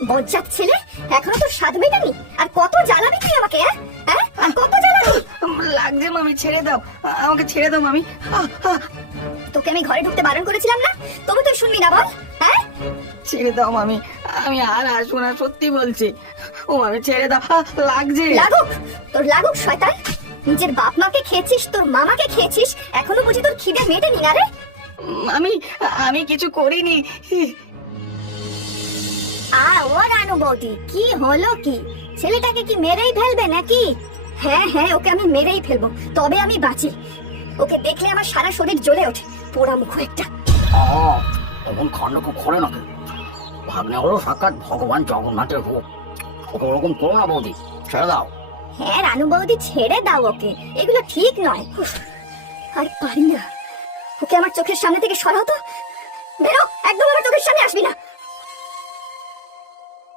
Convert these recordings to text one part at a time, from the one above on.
বজ্জাত ছেলে? এখনও তো স্বাদ মেটানি? আর কত জ্বালাবি তুই আমাকে হ্যাঁ? হ্যাঁ? আর কত জ্বালাবি? লাগছে মামি ছেড়ে দাও। আমাকে ছেড়ে দাও মামি। তোকে আমি ঘরে ঢুকতে বারণ করেছিলাম না? তবু তুই শুনবি না বল হ্যাঁ? ছেড়ে দাও মামি আমি আর আসব না সত্যি বলছি। ও মামি ছেড়ে দাও। লাগছে। লাগুক তোর লাগুক শয়তান। নিজের বাপ মাকে খেয়েছিস তোর মামাকে খেয়েছিস এখনও বুঝি তোর খিদে মেটেনি না রে? আমি আমি কিছু করিনি। আ ও রানু বৌদি কি হলো কি? ছেলেটাকে কি মেরেই ফেলবে নাকি? হ্যাঁ হ্যাঁ ওকে আমি মেরেই ফেলব তবে আমি বাঁচি। ওকে দেখলে আমার সারা শরীর জ্বলে ওঠে পোড়া মুখ একটা। কাণ্ড খুব করে নাকি? ভাগ্নে হলো সাক্ষাৎ ভগবান জগন্নাথের রূপ ওকে ওরকম করো না বৌদি ছেড়ে দাও। হ্যাঁ রানু বৌদি ছেড়ে দাও ওকে। এগুলো ঠিক নয়। আর পারি না। ওকে আমার চোখের সামনে থেকে সরাও তো। বেরো একদম আমার চোখের সামনে আসবি না।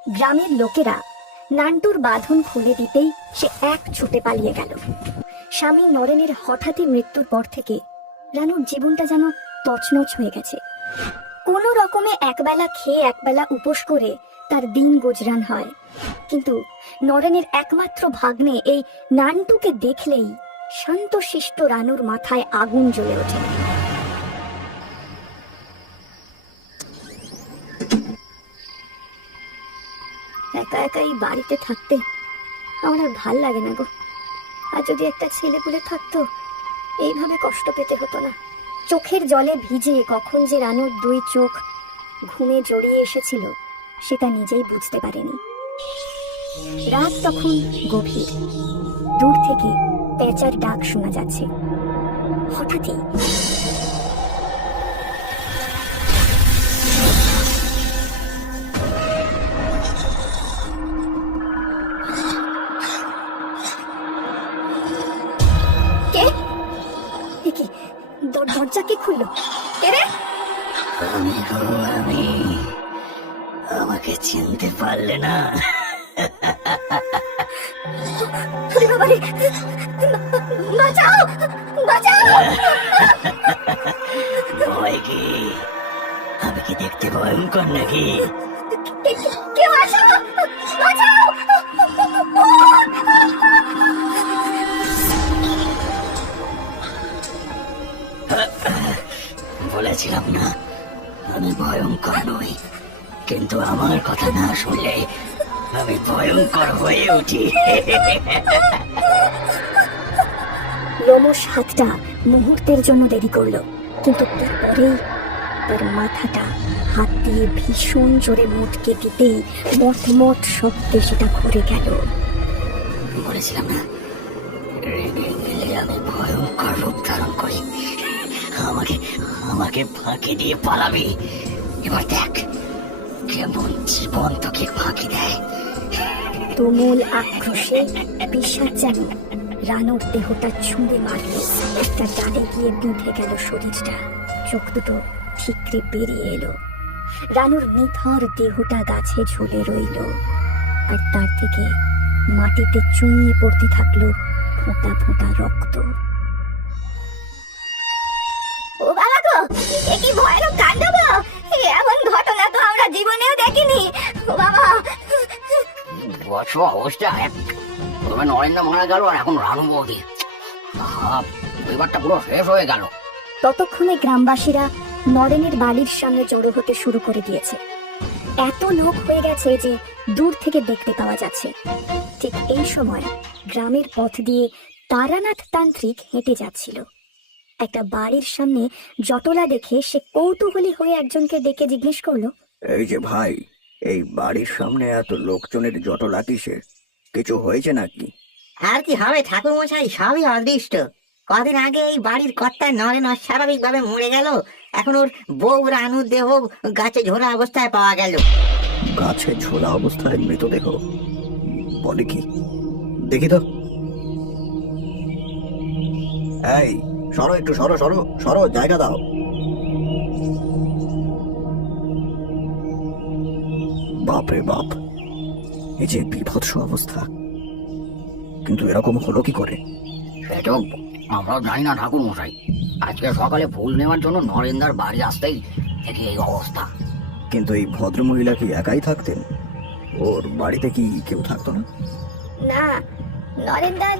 গ্রামের লোকেরা নান্টুর বাঁধন খুলে দিতেই সে এক ছুটে পালিয়ে গেল। স্বামী নরেনের হঠাৎই মৃত্যুর পর থেকে রানুর জীবনটা যেন তছনছ হয়ে গেছে। কোনো রকমে একবেলা খেয়ে একবেলা উপোস করে তার দিন গুজরান হয়। কিন্তু নরেনের একমাত্র ভাগ্নে এই নান্টুকে দেখলেই শান্তশিষ্ট রানুর মাথায় আগুন জ্বলে ওঠে। একা এই বাড়িতে থাকতে আমার আর ভালো লাগে না গো। আর যদি একটা ছেলে পুলে থাকতো, এইভাবে কষ্ট পেতে হতো না। চোখের জলে ভিজে কখন যে রানুর দুই চোখ ঘুমে জড়িয়ে এসেছিল, সেটা নিজেই বুঝতে পারেনি। রাত তখন গভীর। দূর থেকে পেঁচার ডাক শোনা যাচ্ছে। হঠাৎই ভয়ঙ্কর নাকি? কে- কে- কেউ আসো! বাঁচাও! বলেছিলাম না আমি ভয়ঙ্কর নই। কিন্তু আমার কথা না শুনলে আমি ভয়ঙ্কর হয়ে উঠি। লোমস হাতটা মুহূর্তের জন্য দেরি করল কিন্তু তারপরেই তার মাথাটা দিয়ে ভীষণ জোরে মুটকে দিতেই মট মট শব্দে সেটা ঘুরে গেল। বলেছিলাম না আমি ভয়ঙ্কর রূপ ধারণ করি। আমাকে আমাকে ফাঁকি দিয়ে পালাবি। এবার দেখ, কেমন জীবন তোকে ফাঁকি দেয়। তুমুল আক্রোশে পিসাচ যেন রানুর দেহটা ছুঁড়ে মারল। একটা ডালে গিয়ে বিঁধে গেল শরীরটা। চোখ দুটো ঠিকরে বেরিয়ে এলো। রানুর নিথর দেহটা গাছে ঝুলে রইল। আর তার থেকে মাটিতে চুইয়ে পড়তে থাকল ফোঁটা ফোঁটা রক্ত। ও বাবা গো এ কি ভয়ানক কাণ্ড গো? এমন ঘটনা তো আমরা জীবনেও দেখিনি। ও বাবা। প্রথমে নরেন্দ্র মারা গেল আর এখন রানু বৌদি। পরিবারটা পুরো শেষ হয়ে গেল। ততক্ষণে গ্রামবাসীরা নরেনের বাড়ির সামনে জড়ো হতে শুরু করে দিয়েছে। এত লোক হয়ে গেছে যে দূর থেকে দেখতে পাওয়া যাচ্ছে। ঠিক এই সময় গ্রামের পথ দিয়ে তারানাথ তান্ত্রিক হেঁটে যাচ্ছিল। একটা বাড়ির সামনে জটলা দেখে সে কৌতূহলী হয়ে একজনকে ডেকে জিজ্ঞেস করল এই যে ভাই এই বাড়ির সামনে এত লোকজনের জটলা কিসের? কিছু হয়েছে নাকি? আর কি হবে ঠাকুর মশাই সবই অদৃষ্ট। কদিন আগে এই বাড়ির কর্তা নরেন অস্বাভাবিক ভাবে মরে গেল এখন ওর বউ রানুর দেহ গাছে ঝোলা অবস্থায় পাওয়া গেল। গাছে ঝোলা অবস্থায় মৃতদেহ? বলে কি? দেখি তো। এই সরো একটু সরো সরো সরো জায়গা দাও। বাপরে বাপ এই যে বিভৎস অবস্থা। কিন্তু এরকম হলো কি করে? সেটাও আমরাও জানি না ঠাকুর মশাই আজকে সকালে ফুল নেওয়ার জন্য নরেন্দ্র বাড়ি আসতেই দেখি এই অবস্থা। কিন্তু এই ভদ্রমহিলা কি একাই থাকতেন? ওর বাড়িতে কি কেউ থাকতো না? না নরেন্দার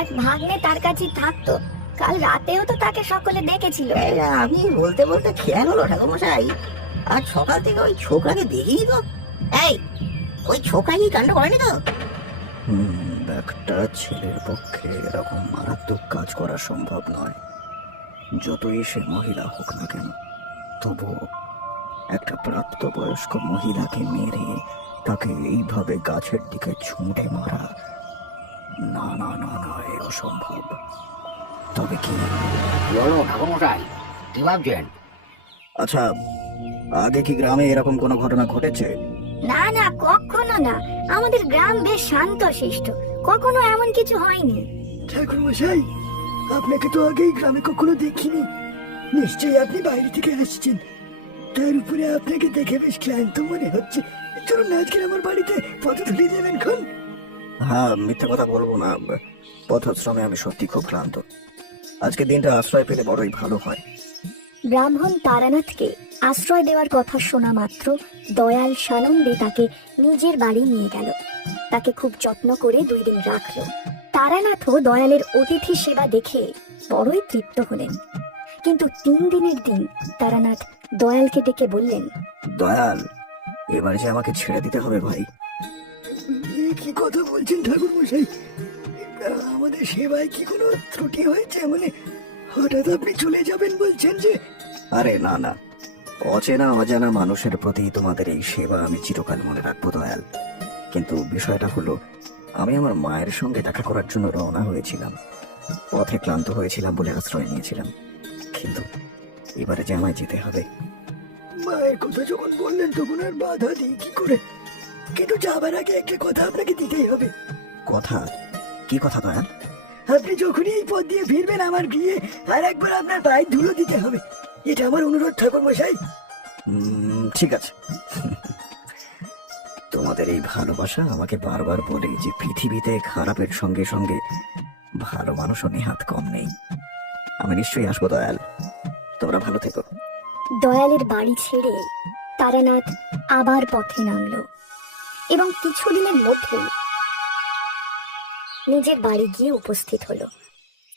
এক ভাগ্নে তার কাছে থাকতো। কাল রাতেও তো তাকে সকলে দেখেছিল। আপনি বলতে বলতে খেয়াল হলো ঠাকুরমশাই। আজ সকাল থেকে ওই ছোকরাকে দেখিনি তো। এই ওই ছোকরা কি কাণ্ড করেনি তো? হুম। একটা ছেলের পক্ষে এরকম মারাত্মক কাজ করা সম্ভব নয়। যতই সে মহিলা হোক না কেন তবুও একটা প্রাপ্তবয়স্ক মহিলাকে মেরে তাকে এইভাবে গাছের দিকে ছুঁড়ে মারা না না না না এ অসম্ভব। তবে কি? বলো ঠাকুরমশাই কি ভাবছেন? আচ্ছা আগে কি গ্রামে এরকম কোনো ঘটনা ঘটেছে? না না কখনো না। আমাদের গ্রাম বেশ শান্ত শিষ্ট কখনো এমন কিছু হয়নি। ঠাকুর মশাই আপনাকে তো আগেই গ্রামে কখনো দেখিনি। নিশ্চয়ই আপনি বাইরে থেকে আসছেন তার উপরে আপনাকে দেখে বেশ ক্লান্ত মনে হচ্ছে। চলুন না আজকে আমার বাড়িতে পথ ধুলিয়ে দেবেন খন হ্যাঁ মিথ্যে কথা বলব না। পথশ্রমে আমি সত্যি খুব ক্লান্ত। আজকে দিনটা আশ্রয় পেলে বড়ই ভালো হয়। ব্রাহ্মণ তারানাথকে আশ্রয় দেওয়ার কথা শোনা মাত্র দয়াল সানন্দে তাকে নিজের বাড়ি নিয়ে গেল। তাকে খুব যত্ন করে দুই দিন রাখল। তারানাথও দয়ালের অতিথি সেবা দেখে বড়ই তৃপ্ত হলেন। কিন্তু তিন দিনের দিন তারানাথ দয়ালকে ডেকে বললেন দয়াল এবার যে আমাকে ছেড়ে দিতে হবে ভাই। কি কথা বলছেন ঠাকুর মশাই আমাদের সেবায় কি কোনো ত্রুটি হয়েছে? মানে হঠাৎ আপনি চলে যাবেন বলছেন যে? আরে না না। অচেনা অজানা মানুষের প্রতি তোমাদের এই সেবা আমি চিরকাল মনে রাখব দয়াল। কিন্তু বিষয়টা হলো আমি আমার মায়ের সঙ্গে দেখা করার জন্য রওনা হয়েছিলাম। পথে ক্লান্ত হয়েছিলাম বলে আশ্রয় নিয়েছিলাম। কিন্তু এবারে যে আমায় যেতে হবে। মায়ের কথা যখন বললেন তখন আর বাধা দিই কি করে? কিন্তু যাবার আগে একটা কথা আপনাকে দিতেই হবে। কথা? কি কথা দয়াল? আপনি যখনই এই পথ দিয়ে ফিরবেন আমার গিয়ে আর একবার আপনার পায়ে ধুলো দিতে হবে। এটা আমার অনুরোধ ঠাকুর মশাই ঠিক আছে। তোমাদের এই ভালোবাসা আমাকে বারবার বলে যে পৃথিবীতে খারাপের সঙ্গে সঙ্গে ভালো মানুষও নেহাত কম নেই। আমি নিশ্চয়ই আসব, দয়াল। তোমরা ভালো থেকো। দয়ালের বাড়ি ছেড়ে তারানাথ আবার পথে নামলো এবং কিছুদিনের মধ্যে নিজের বাড়ি গিয়ে উপস্থিত হলো।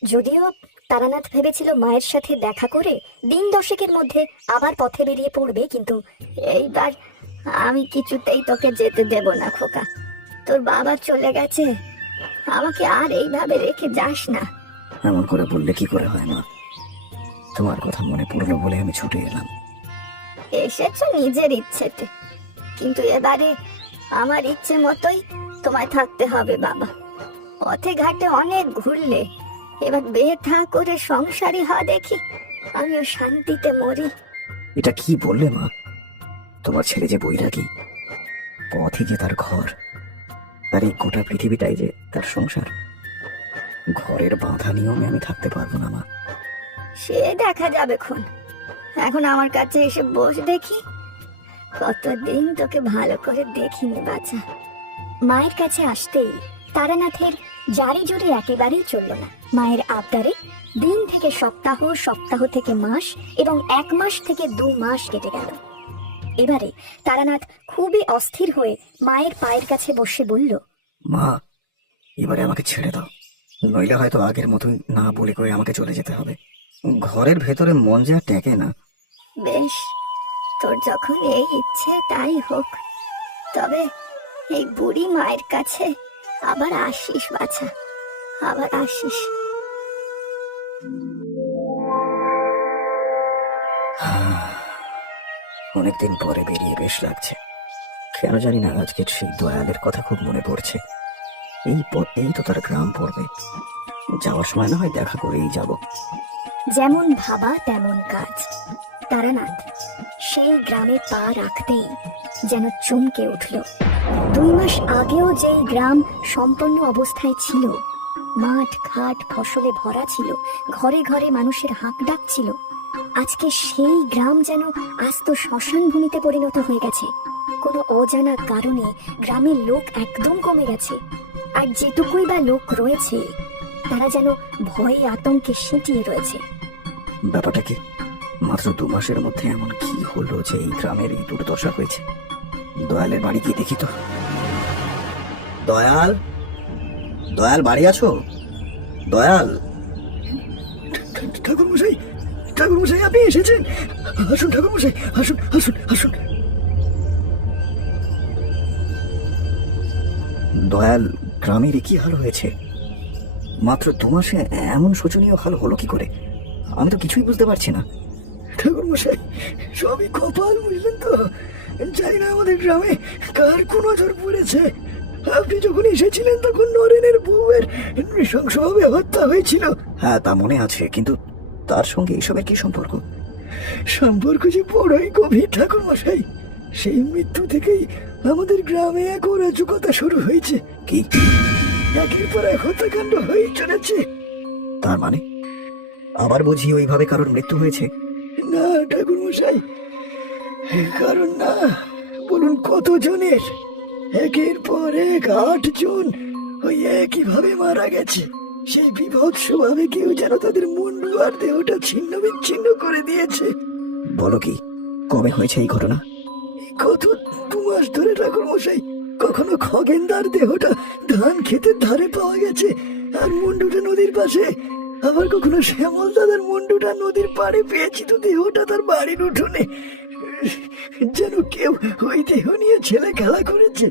যদিও তারানাথ ভেবেছিল মায়ের সাথে দেখা করে দিন দশেকের মধ্যে আবার পথে বেরিয়ে পড়বে, কিন্তু এইবার আমি কিছুতেই তোকে যেতে দেব না খোকা। তোর বাবা চলে গেছে। আমাকে আর এইভাবে রেখে যাস না। এমন করে বললে কি করে হয় মা? তোমার কথা মনে পড়ল বলে আমি ছুটে এলাম। এসেছ নিজের ইচ্ছেতে। কিন্তু এবারে আমার ইচ্ছে মতোই তোমায় থাকতে হবে বাবা। পথে ঘাটে অনেক ঘুরলে এবার বেথা করে সংসারী হওয়া দেখি আমিও শান্তিতে মরি। এটা কি বললে মা? তোমার ছেলে যে বৈরাগী, পথে যে তার ঘর আর এই গোটা পৃথিবীটাই যে তার সংসার, ঘরের বাঁধা নিয়মে আমি থাকতে পারব না, মা। সে দেখা যাবে খন। এখন আমার কাছে এসে বস দেখি। কতদিন তোকে ভালো করে দেখিনি বাচ্চা মায়ের কাছে আসতেই তারানাথের জারি জুড়ি একেবারেই চলল না। মায়ের আবদারে দিন থেকে সপ্তাহ সপ্তাহ থেকে মাস এবং এক মাস থেকে দু মাস কেটে গেল। এবারে তারানাথ খুবই অস্থির হয়ে মায়ের পায়ের কাছে বসে বলল মা এবারে আমাকে ছেড়ে দাও। নইলে হয়তো আগের মতোই না বলে করে আমাকে চলে যেতে হবে। ঘরের ভেতরে মন যা টেকে না। বেশ তোর যখন এই ইচ্ছে তাই হোক। তবে এই বুড়ি মায়ের কাছে আবার আসিস বাছা। আবার আসিস। অনেকদিন পরে বেরিয়ে বেশ লাগছে। কেন জানি না আজকে সেই দয়ালের কথা খুব মনে পড়ছে। এই পথেই তো তার গ্রাম পড়বে। যাওয়ার সময় না হয় দেখা করেই যাব। যেমন ভাবা, তেমন কাজ। তারানাথ, সেই গ্রামে পা রাখতেই যেন চমকে উঠল। দুই মাস আগেও যেই গ্রাম সম্পন্ন অবস্থায় ছিল, মাঠ, ঘাট, ফসলে ভরা ছিল, ঘরে ঘরে মানুষের হাঁক ডাক ছিল আজকে সেই গ্রাম যেন আস্ত শ্মশান ভূমিতে পরিণত হয়ে গেছে। কোনো অজানা কারণে গ্রামের লোক একদম কমে গেছে। আর যেটুকুই বা লোক রয়েছে, তারা যেন ভয়ে আতঙ্কে সিঁটিয়ে রয়েছে। ব্যাপারটা কি? মাত্র দু মাসের মধ্যে এমন কি হলো যে এই গ্রামের এই দুর্দশা হয়েছে? দয়ালের বাড়ি গিয়ে দেখি তো। দয়াল? দয়াল, বাড়ি আছো? দয়াল? ঠাকুর মশাই ঠাকুর মশাই আপনি এসেছেন? আসুন ঠাকুর মশাই আসুন আসুন আসুন। দয়াল গ্রামের কি হাল হয়েছে? মাত্র দু মাসে এমন শোচনীয় হাল হলো কি করে? আমি তো কিছুই বুঝতে পারছি না। ঠাকুর মশাই সবই কপাল বুঝলেন তো? জানি না আমাদের গ্রামে কার কোন নজর পড়েছে। আপনি যখন এসেছিলেন, তখন নরেনের বউয়ের নৃশংসভাবে হত্যা হয়েছিল। হ্যাঁ তা মনে আছে, কিন্তু তার সঙ্গে এসবের কি সম্পর্ক? সম্পর্ক যে বড়ই গভীর ঠাকুর মশাই। সেই মৃত্যু থেকেই আমাদের গ্রামে এক অরাজকতা শুরু হয়েছে। কি? একের পর এক হত্যাকাণ্ড হয়েই চলেছে। তার মানে? আবার বুঝি ওইভাবে কারোর মৃত্যু হয়েছে? না, ঠাকুর মশাই। কারণ না। বলুন কত জনের একের পর এক আট জন ওই একইভাবে মারা গেছে। সেই বিভৎস ভাবে কেউ যেন তাদের মুন্ডু আর দেহটা ছিন্ন বিচ্ছিন্ন করে দিয়েছে। বলো কি, কবে হয়েছে এই ঘটনা? কত দু মাস ধরে ঠাকুর মশাই, কখনো খগেনদার দেহটা ধান ক্ষেতের ধারে পাওয়া গেছে আর মুন্ডুটা নদীর পাশে। আবার কখনো শ্যামল দাদার মুন্ডুটা নদীর পাড়ে পেয়েছি তো দেহটা তার বাড়ির উঠোনে। যেন কেউ ওই দেহ নিয়ে ছেলে খেলা করেছে।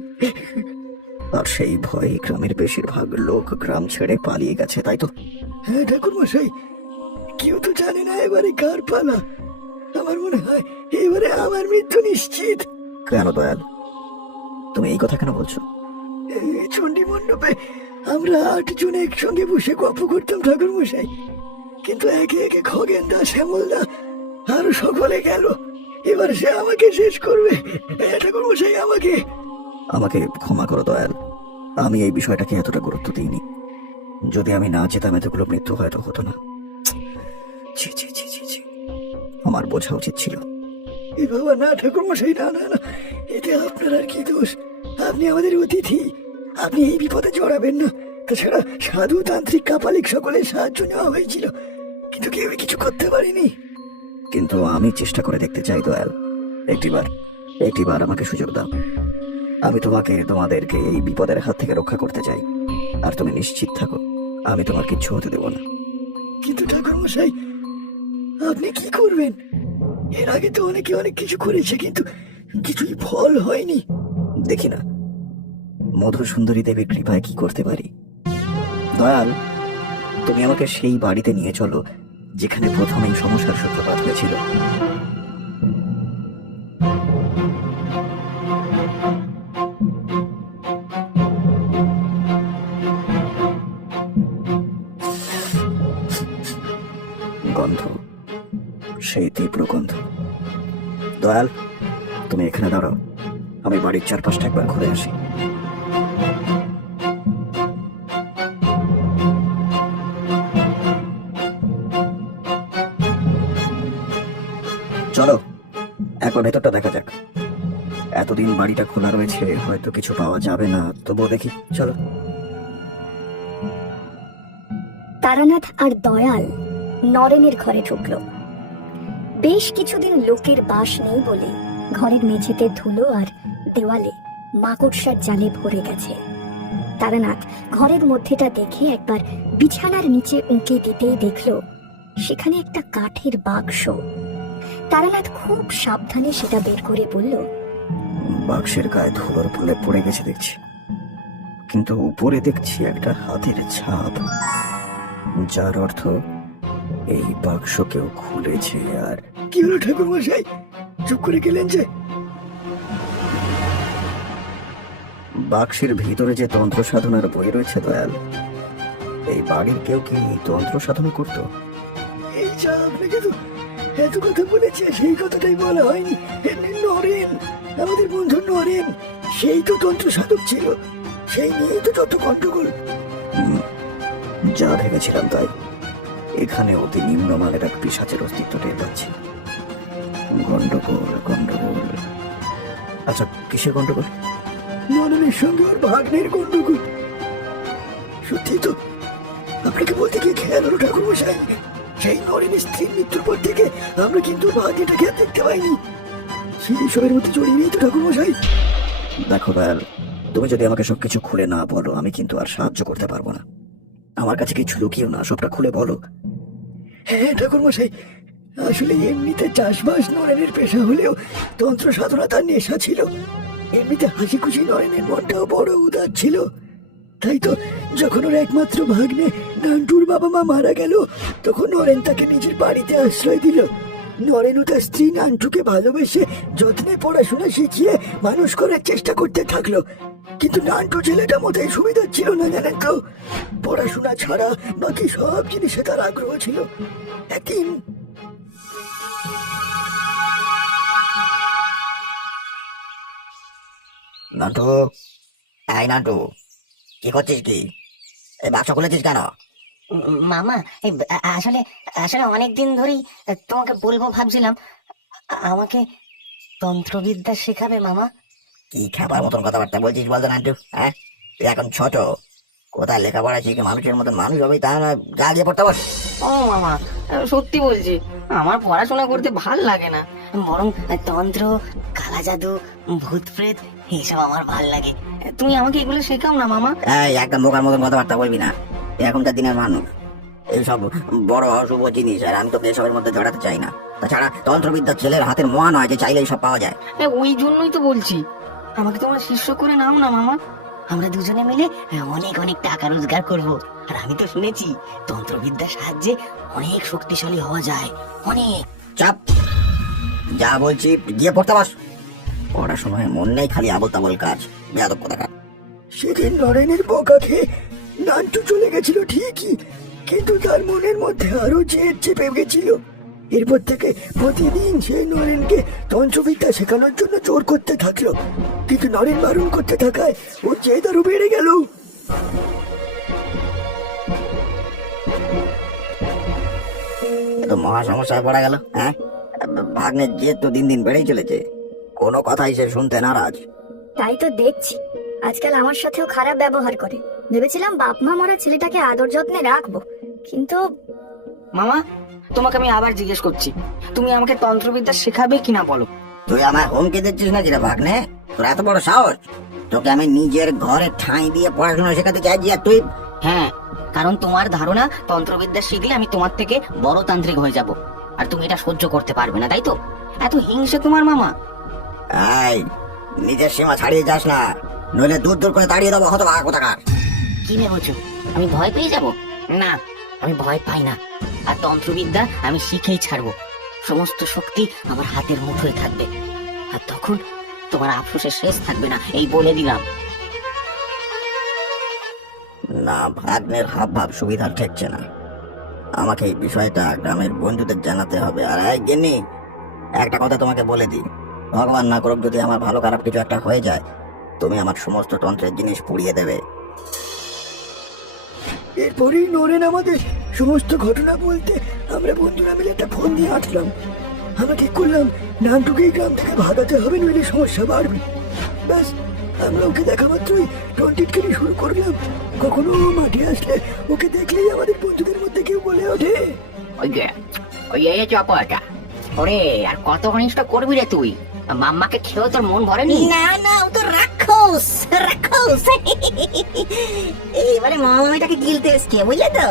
আর সেই ভয়ে গ্রামের বেশিরভাগ লোক গ্রাম ছেড়ে পালিয়ে গেছে তাই তো? হ্যাঁ ঠাকুর মশাই কেউ তো জানে না এবারে কার পালা। আমার মনে হয় এবারে আমার মৃত্যু নিশ্চিত। কেন দয়াল? তুমি এই কথা কেন বলছো? এই চণ্ডী মণ্ডপে আমরা আটজন একসঙ্গে বসে গল্প করতাম ঠাকুর মশাই। কিন্তু একে একে খগেন দা শ্যামল দা আরও সকলে গেল। এবার সে আমাকে শেষ করবে। এ, ঠাকুর মশাই আমাকে। আমাকে ক্ষমা করো দয়াল। আমি এই বিষয়টাকে এতটা গুরুত্ব দিইনি। যদি আমি না যেতাম, এতগুলো মৃত্যু হয়তো হতো না। ছি ছি ছি ছি ছি। আমার বোঝা উচিত ছিল। এ বাবা, না ঠাকুর মশাই না না না। এতে আপনার আর কি দোষ? আপনি আমাদের অতিথি। আপনি এই বিপদে জড়াবেন না। তাছাড়া সাধু তান্ত্রিক কাপালিক সকলের সাহায্য নেওয়া হয়েছিল। কিন্তু কেউ কিছু করতে পারেনি। কিন্তু আমি চেষ্টা করে দেখতে চাই দয়াল। একটিবার একটিবার আমাকে সুযোগ দাও। আমি তোমাকে তোমাদেরকে এই বিপদের হাত থেকে রক্ষা করতে চাই। আর তুমি নিশ্চিত থাকো আমি তোমার কিচ্ছু হতে দেবো না। কিন্তু ঠাকুর মশাই আপনি কি করবেন? এর আগে তো অনেকে অনেক কিছু করেছে কিন্তু কিছুই ফল হয়নি। দেখি না মধু সুন্দরী দেবীর কৃপায় কি করতে পারি? দয়াল তুমি আমাকে সেই বাড়িতে নিয়ে চলো যেখানে প্রথমেই সমস্যার সূত্রপাত হয়েছিল। গন্ধ, সেই তীব্র গন্ধ। দয়াল, তুমি এখানে দাঁড়াও। আমি বাড়ির চারপাশটা একবার ঘুরে আসি। চলো, একবার ভেতরটা দেখা যাক। এতদিন বাড়িটা খোলা রয়েছে, হয়তো কিছু পাওয়া যাবে না, তবুও দেখি। চলো। তারানাথ আর দয়াল নরেনের ঘরে ঢুকলো। বেশ কিছুদিন লোকের বাস নেই বলে ঘরের মেঝেতে ধুলো আর দেওয়ালে মাকড়সার জালে ভরে গেছে। তারানাথ ঘরের মধ্যেটা দেখে একবার বিছানার নিচে উঁকে দিতেই দেখল, সেখানে একটা কাঠের বাক্স। তারানাথ খুব সাবধানে সেটা বের করে বলল, বাক্সের গায়ে ধুলোর ফুলে পড়ে গেছে দেখছি। কিন্তু উপরে দেখছি একটা হাতের ছাপ। যার অর্থ এই বাক্স কেউ খুলেছে আর কি হলো ঠাকুর মশাই? চুপ করে গেলেন যে। বাক্সের ভিতরে যে তন্ত্র সাধনার বই রয়েছে দয়াল এই বাড়ির কেউ কি তন্ত্র সাধনা করতো? এই যা আপনাকে তো এত কথা বলেছে সেই কথাটাই বলা হয়নি। নরেন আমাদের বন্ধু নরেন সেই তো তন্ত্র সাধক ছিল। সেই নিয়েই তো যত গন্ডগোল। যা ভেবেছিলাম তাই। এখানে অতি নিম্নমানের এক পিসাচের অস্তিত্ব টের পাচ্ছি। গন্ডগোল গন্ডগোল। আচ্ছা গন্ডগোল? সঙ্গে ওর ভাগ্নের গন্ডগোল। সত্যি তো আপনাকে বলতে গিয়ে খেয়াল হলো ঠাকুর মশাই সেই মৃত্যুর পর থেকে আমরা কিন্তু দেখতে পাইনি? সেই সবের মধ্যে জড়িয়ে তো ঠাকুর মশাই দেখো তুমি যদি আমাকে সবকিছু খুলে না বলো, আমি কিন্তু আর সাহায্য করতে পারব না। আমার কাছে কিছু লুকিও না, সবটা খুলে বলো। হ্যাঁ ঠাকুর মশাই, আসলে এমনিতে চাষবাস নরেনের পেশা হলেও তন্ত্র সাধনা তার নেশা ছিল। এমনিতে হাসি খুশি নরেনের মনটাও বড় উদার ছিল। তাই তো যখন ওর একমাত্র ভাগ্নে নান্টুর বাবা মা মারা গেল, তখন নরেন তাকে নিজের বাড়িতে আশ্রয় দিল। নরেন তার স্ত্রী নান্টুকে ভালোবেসে যত্নে পড়াশোনা শিখিয়ে মানুষ করার চেষ্টা করতে থাকল, কিন্তু নান্টু ছেলেটা মোটেই সুবিধা ছিল না, জানেন তো? পড়াশোনা ছাড়া বাকি সব জিনিসে তার আগ্রহ ছিল। একদিন নান্টু, এই নান্টু, কি করছিস কি? এই বাক্স খুলেছিস কেন? মামা এই আসলে আসলে অনেকদিন ধরেই তোমাকে বলব ভাবছিলাম আমাকে তন্ত্রবিদ্যা শেখাবে মামা। কি খাবার মতন কথাবার্তা বলছিস বলতো নান্টু হ্যাঁ? তুই এখন ছোট কোথায় লেখাপড়া শিখে মানুষের মতন মানুষ হবে তা না গা দিয়ে পড়তে বস। ও মামা সত্যি বলছি আমার পড়াশোনা করতে ভালো লাগে না বরং তন্ত্র কালা জাদু ভূত প্রেত এইসব আমার ভালো লাগে। তুমি আমাকে এগুলো শেখাও না মামা। একদম বোকার মতন কথাবার্তা বলবি না। এখনকার দিনের মানুষ। এইসব বড় অশুভ জিনিস আর আমি তোকে এসবের মধ্যে জড়াতে চাই না। তাছাড়া তন্ত্রবিদ্যা ছেলের হাতের মোয়া নয় যে চাইলেই সব পাওয়া যায়। ওই জন্যই তো বলছি। আমাকে তোমরা শিষ্য করে নাও না মামা। আমরা দুজনে মিলে অনেক অনেক টাকা রোজগার করব। আর আমি তো শুনেছি তন্ত্রবিদ্যার সাহায্যে অনেক শক্তিশালী হওয়া যায়। অনেক। চাপ। যা বলছি গিয়ে পড়তে বস। পড়াশোনায় মন নেই খালি আবল তাবল কাজ। যাদব কোথাকার। সেদিন নরেনের বকা খেয়ে নান্টু চলে গেছিল ঠিকই কিন্তু তার মনের মধ্যে আরও জেদ চেপে গেছিল। এরপর থেকে প্রতিদিন সে নরেনকে তন্ত্রবিদ্যা শেখানোর জন্য জোর করতে থাকল কিন্তু নরেন বারণ করতে থাকায় ওর জেদ আরও বেড়ে গেল। তো মহা সমস্যায় পড়া গেল হ্যাঁ? ভাগ্নের জেদ তো দিন দিন বেড়েই চলেছে কোনো কথাই সে শুনতে নারাজ। তাই তো দেখছি আজকাল আমার সাথেও খারাপ ব্যবহার করে। ভেবেছিলাম বাপ মা মরা ছেলেটাকে আদর যত্নে রাখব কিন্তু মামা তোমাকে আমি আবার জিজ্ঞেস করছি তুমি আমাকে তন্ত্রবিদ্যা শেখাবে কিনা বলো? তুই আমার হুমকি দিচ্ছিস নাকি রে ভাগ্নে? তোর এত বড় সাহস? তোকে আমি নিজের ঘরে ঠাঁই দিয়ে পড়াশোনা শেখাতে চাইছি আর তুই হ্যাঁ কারণ তোমার ধারণা তন্ত্রবিদ্যা শিখলে আমি তোমার থেকে বড় তান্ত্রিক হয়ে যাব আর তুমি এটা সহ্য করতে পারবে না তাই তো? এত হিংসে তোমার মামা। এই নিজের সীমা ছাড়িয়ে যাস না নইলে দূর দূর করে তাড়িয়ে দেবো হত কোথাকার। কি ভেবেছো? আমি ভয় পেয়ে যাব? না, আমি ভয় পাই না। আর তন্ত্রবিদ্যা আমি শিখেই ছাড়বো। সমস্ত শক্তি আমার হাতের মুঠোয় থাকবে। আর তখন তোমার আফসোসের শেষ থাকবে না, এই বলে দিলাম। না, ভাগ্নের হাব ভাব সুবিধা ঠেকছে না। আমাকে এই বিষয়টা গ্রামের বন্ধুদের জানাতে হবে। আর এই একটা কথা তোমাকে বলে দিই। ভগবান না করুক যদি আমার ভালো খারাপ কিছু একটা হয়ে যায়, তুমি আমার সমস্ত তন্ত্রের জিনিস পুড়িয়ে দেবে। এরপরেই নরেন আমাদের সমস্ত ঘটনা বলতে আমরা বন্ধুরা মিলে একটা ফোন দিয়ে আটলাম আমরা ঠিক করলাম নানটুকে এই গ্রাম থেকে ভাগাতে হবে নইলে সমস্যা বাড়বে। ব্যাস আমরা ওকে দেখা মাত্রই টন্টিটকারি শুরু করলাম। কখনো মাঠে আসলে ওকে দেখলেই আমাদের বন্ধুদের মধ্যে কেউ বলে ওঠে। ওই যে ওই এই চপাটা ওরে আর কত ঘনিষ্ঠ করবি রে তুই? মাম্মাকে খেয়েও তোর মন ভরেনি? না না ও তো রাক্ষস রাক্ষস। এবারে মামাটাকে গিলতে এসছে বুঝলে তো?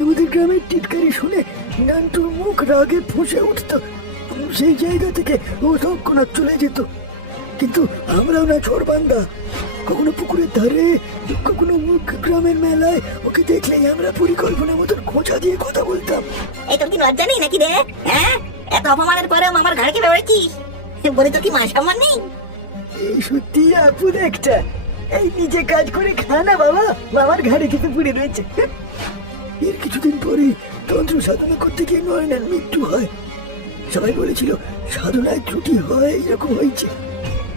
আমাদের গ্রামের টিটকারি শুনে নান্টুর মুখ রাগে ফুঁসে উঠত। সেই জায়গা থেকে ও তৎক্ষণাৎ চলে যেত। কিন্তু আমরাও না বান্দা কখনো পুকুরের ধারে কখনো গ্রামের মেলায় ওকে দেখলেই আমরা পরিকল্পনা মতন খোঁচা দিয়ে কথা বলতাম। এই তোর কি লজ্জা নেই নাকি রে হ্যাঁ? এত অপমানের পরেও মামার ঘাড়ে বেড়েছিস বলে তোর কি মান সম্মান নেই? সত্যি আপদ একটা এই নিজে কাজ করে খা না বাবা। মামার ঘাড়ে খেতে পড়ে রয়েছে। এর কিছুদিন পরে তন্ত্র সাধনা করতে গিয়ে নয়নের মৃত্যু হয়। সবাই বলেছিল, সাধনায় ত্রুটি হয়, এরকম হয়েছে।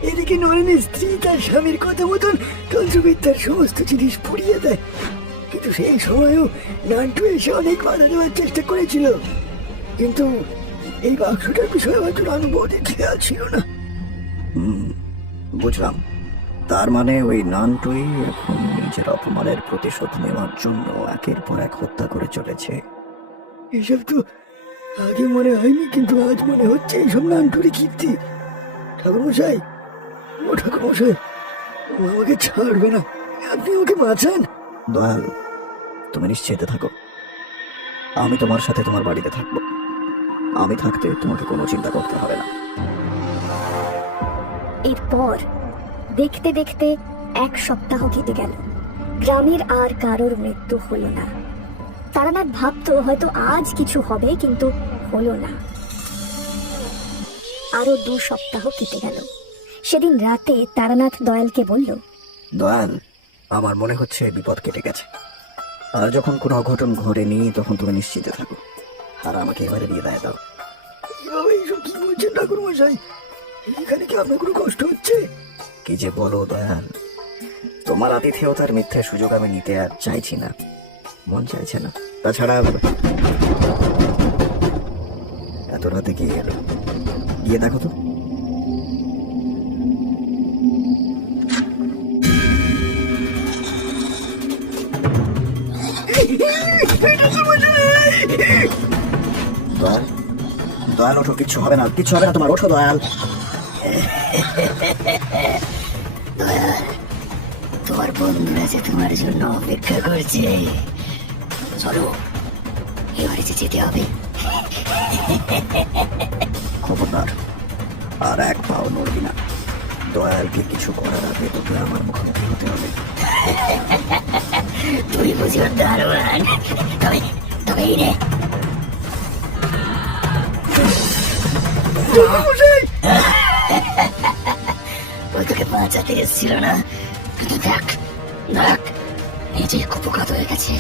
এদিকে নয়নের স্ত্রী তার স্বামীর কথা মতন তন্ত্রবিদ্যার সমস্ত জিনিস পুড়িয়ে দেয়। কিন্তু সেই সময়ও নান্টু এসে অনেক বাধা দেওয়ার চেষ্টা করেছিল। কিন্তু এই বাক্সটার বিষয়ে হয়তো অনুভূতি খেয়াল ছিল না। হুম বুঝলাম। তার মানে ওই নানটুই এখন নিজের অপমানের প্রতিশোধ নেওয়ার জন্য একের পর এক হত্যা করে চলেছে। এসব তো আগে মনে হয়নি, কিন্তু আজ মনে হচ্ছে এইসব নানটুরি কীর্তি। ঠাকুরমশাই, ও ঠাকুরমশাই, ও আমাকে ছাড়বে না। আপনি ওকে বাঁচান। দয়াল, তুমি নিশ্চিন্তে থাকো। আমি তোমার সাথে তোমার বাড়িতে থাকব। আমি থাকতে তোমাকে কোনো চিন্তা করতে হবে না। এরপর দেখতে দেখতে এক সপ্তাহ কেটে গেল। গ্রামের আর কারোর মৃত্যু হলো না। তারানাথ ভাবতো হয়তো আজ কিছু হবে কিন্তু হলো না। আরও দু সপ্তাহ কেটে গেল। সেদিন রাতে তারানাথ দয়ালকে বলল দয়াল আমার মনে হচ্ছে বিপদ কেটে গেছে। আর যখন কোনো অঘটন ঘটেনি তখন তুমি নিশ্চিত থাকো। আর আমাকে এবারে বিয়ে দেয় দাও এইসব কি বলছেন ঠাকুর মশাই এখানে কি আপনার কোনো কষ্ট হচ্ছে? কি যে বলো, দয়াল। তোমার আতিথেয়তার মিথ্যে সুযোগ আমি নিতে আর চাইছি না। মন চাইছে না। তাছাড়া এত রাতে কি এলো? গিয়ে দেখো তো। দয়াল দয়াল, ওঠো, কিচ্ছু হবে না। কিচ্ছু হবে না তোমার। ওঠো, দয়াল। তোমার বন্ধুরা যে তোমার জন্য অপেক্ষা করছে। চলো এবারে যে যেতে হবে। খবরদার আর এক পাও নড়বি না। দয়ালকে কিছু করার আগে তোকে আমার মুখোমুখি হতে হবে। তুই বুঝি দারোয়ান। তবে তবে এই রে ও তোকে বাঁচাতে এসেছিল না। কিন্তু দেখ দেখ নিজে কুপকাত হয়ে গেছে।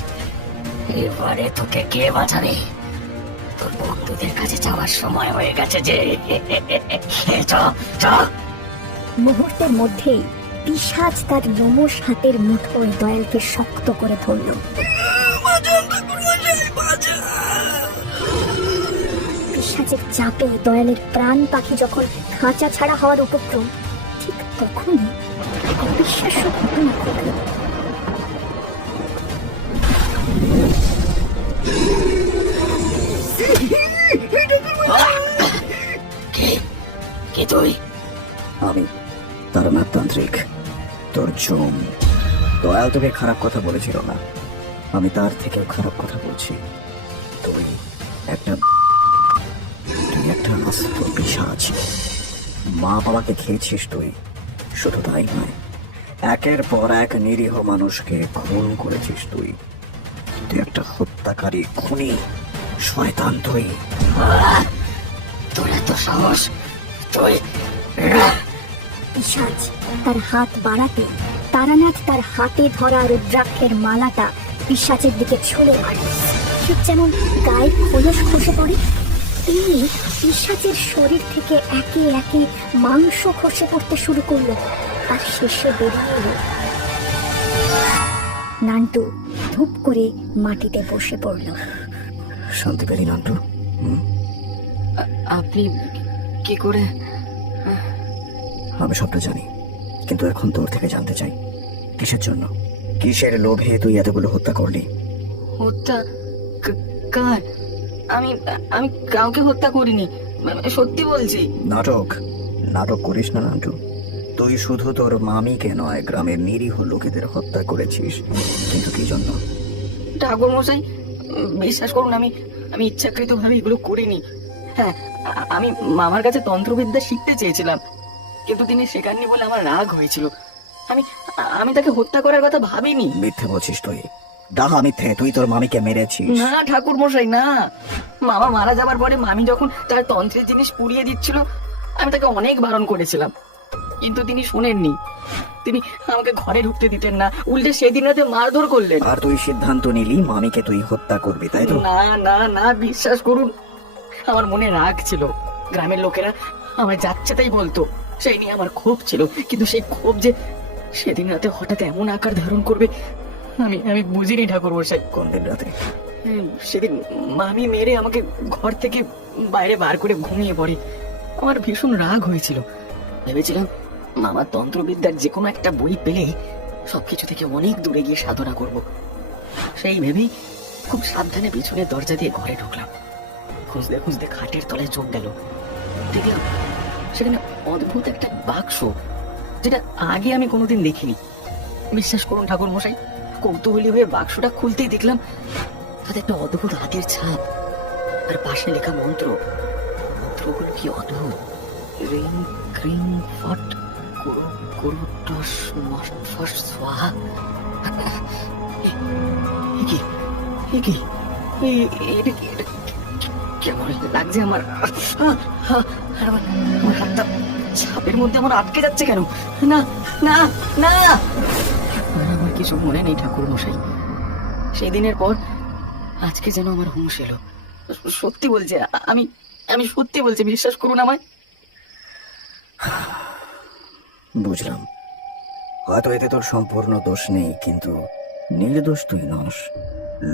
এবারে তোকে কে বাঁচাবে? তোর বন্ধুদের কাছে যাওয়ার সময় হয়ে গেছে যে। মুহূর্তের মধ্যেই পিসাজ তার লোমস হাতের মুঠোয় দয়ালকে শক্ত করে ধরল। পিসাচের চাপে দয়ালের প্রাণ পাখি যখন খাঁচা ছাড়া হওয়ার উপক্রম ঠিক তখনই এক অবিশ্বাস্য ঘটনা ঘটল। কে? কে তুই? আমি তারনাথ তান্ত্রিক তোর জম। দয়াল তোকে খারাপ কথা বলেছিল না। আমি তার থেকেও খারাপ কথা বলছি। তুই একটা তুই একটা পিসাজ মা বাবাকে খেয়েছিস তুই? শুধু তাই নয়, একের পর এক নিরীহ মানুষকে খুন করেছিস তুই। তুই একটা হত্যাকারী খুনি, শয়তান তুই। তোর এত সাহস, তুই পিসাজ তার হাত বাড়াতে, তারানাথ তার হাতে ধরা রুদ্রাক্ষের মালাটা পিসাচের দিকে ছুঁড়ে মারে। ঠিক যেমন গায়ে খোলস খসে পড়ে তেমনি পিসাচের শরীর থেকে একে একে মাংস খসে পড়তে শুরু করল আর শেষে বেরিয়ে এলো। নান্টু ধূপ করে মাটিতে বসে পড়ল। শান্তি পেলি নান্টু আপনি কি করে? আমি সবটা জানি কিন্তু এখন তোর থেকে জানতে চাই কিসের জন্য? কিসের লোভে তুই এতগুলো হত্যা করলি? হত্যা কার? আমি আমি কাউকে হত্যা করিনি। সত্যি বলছি। নাটক নাটক করিস না নান্টু। তুই শুধু তোর মামিকে নয় গ্রামের নিরীহ লোকেদের হত্যা করেছিস। কিন্তু কি জন্য? ঠাকুর মশাই বিশ্বাস করুন আমি আমি ইচ্ছাকৃত ভাবে এগুলো করিনি। হ্যাঁ আমি মামার কাছে তন্ত্রবিদ্যা শিখতে চেয়েছিলাম। কিন্তু তিনি শেখাননি বলে আমার রাগ হয়েছিল। আমি আমি তাকে হত্যা করার কথা ভাবিনি। মিথ্যে বলছিস তুই। ডাহা মিথ্যে তুই তোর মামিকে মেরেছিস। না ঠাকুর মশাই না। মামা মারা যাবার পরে মামি যখন তার তন্ত্রের জিনিস পুড়িয়ে দিচ্ছিল আমি তাকে অনেক বারণ করেছিলাম। কিন্তু তিনি শুনেননি। তিনি আমাকে ঘরে ঢুকতে দিতেন না। উল্টে সেদিন রাতে মারধর করলেন। আর তুই সিদ্ধান্ত নিলি মামিকে তুই হত্যা করবি তাই তো? না না না বিশ্বাস করুন আমার মনে রাগ ছিল। গ্রামের লোকেরা আমায় যাচ্ছে তাই বলতো। সেই নিয়ে আমার ক্ষোভ ছিল। কিন্তু সেই ক্ষোভ যে সেদিন রাতে হঠাৎ এমন আকার ধারণ করবে আমি আমি বুঝিনি ঠাকুর মশাই কোন দিন রাতে। সেদিন মামি মেরে আমাকে ঘর থেকে বাইরে বার করে ঘুমিয়ে পড়ে। আমার ভীষণ রাগ হয়েছিল। ভেবেছিলাম মামার তন্ত্রবিদ্যার যে কোনো একটা বই পেলে সবকিছু থেকে অনেক দূরে গিয়ে সাধনা করব। সেই ভেবেই খুব সাবধানে পিছনের দরজা দিয়ে ঘরে ঢুকলাম। খুঁজতে খুঁজতে খাটের তলায় চোখ গেল। দেখলাম সেখানে অদ্ভুত একটা বাক্স, যেটা আগে আমি কোনোদিন দেখিনি। বিশ্বাস করুন ঠাকুর মশাই কৌতূহলী হয়ে বাক্সটা খুলতেই দেখলাম তাতে একটা অদ্ভুত হাতের ছাপ। আর পাশে লেখা মন্ত্র। মন্ত্রগুলো কি অদ্ভুত? রিং, ক্রিং, ফট, কুরু কুরু, টস মস্ট ফস এ কি? কি? এটা কেমন লাগছে আমার আমার হাতটা ছাপের মধ্যে আমার আটকে যাচ্ছে কেন? না না না! কিছু মনে নেই ঠাকুর মশাই। সেই দিনের পর আজকে যেন আমার হুঁশ এলো। সত্যি বলছে আমি আমি সত্যি বলছি বিশ্বাস করুন আমায়। বুঝলাম। হয়তো এতে তোর সম্পূর্ণ দোষ নেই কিন্তু নির্দোষ তুই নস।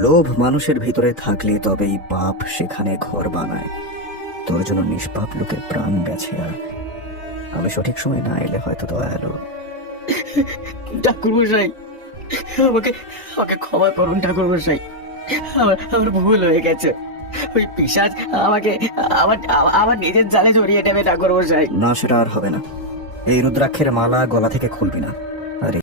লোভ মানুষের ভিতরে থাকলে তবেই পাপ সেখানে ঘর বানায়। তোর জন্য নিষ্পাপ লোকের প্রাণ গেছে আর আমি সঠিক সময় না এলে হয়তো দয়া এলো ঠাকুর মশাই আমাকে আমাকে ক্ষমা করুন ঠাকুর মশাই আমার আমার ভুল হয়ে গেছে। ওই পিসাজ আমাকে, আমার আমার নিজের জালে জড়িয়ে নেবে ঠাকুর মশাই না, সেটা আর হবে না। এই রুদ্রাক্ষের মালা গলা থেকে খুলবি না। আর